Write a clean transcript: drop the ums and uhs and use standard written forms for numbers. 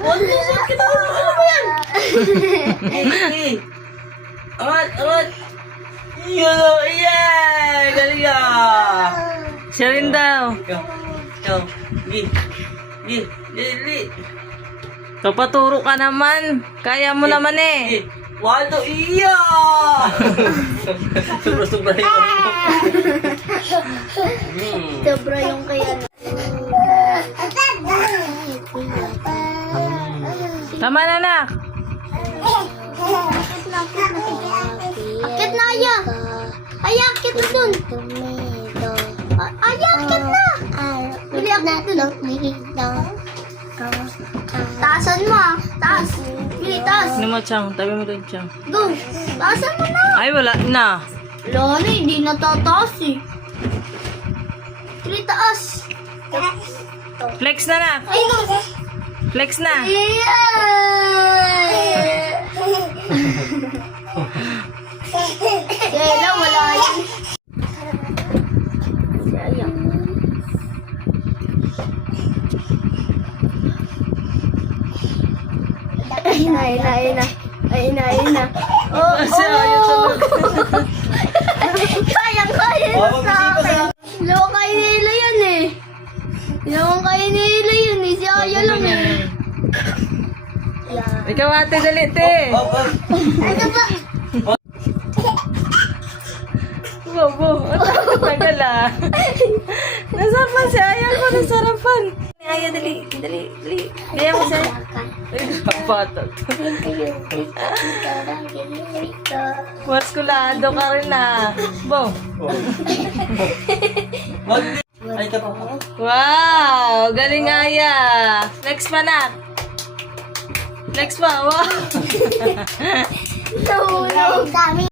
Bakit kita? Ano ba yan? Angat, angat. Yeah! Galing ah! Siya rin daw. Ikaw. Gi. Dili. Papaturo ka naman. Kaya mo naman eh. Waldo, iya! Sobra-sobra yung Sobra yung kaya. Tama na, anak. Akit na, Aya. Aya, akit na dun. Aya, akit na. Bili akit dun. Taasan mo ah. Taas. Bili, taas. Ano mo, Chang? Tabi mo doon, Chang. Go. Taasan mo na. Ay, wala na. Wala na, hindi natataas eh. Bili, taas. Flex na, anak. Ay, go. Flex na. Kaya wala yan. Sayang. Ayun na. Oh, Sayang sa akin. Dalawang kayo nila yan eh. Dalawang kayo nila yan eh. Si Aya lang eh. Ikaw ate, dalit eh. Ano ba? Bobo. Tagal ah. Nasarapan si Aya ko, nasarapan. Aya, dali. Kaya mo siya. Ay, kapatot. Maskulado ka rin ah. Bo. Ay ka pa. Wow! Galing Aya. Flex pa na. Flex pa, wow. No, dami.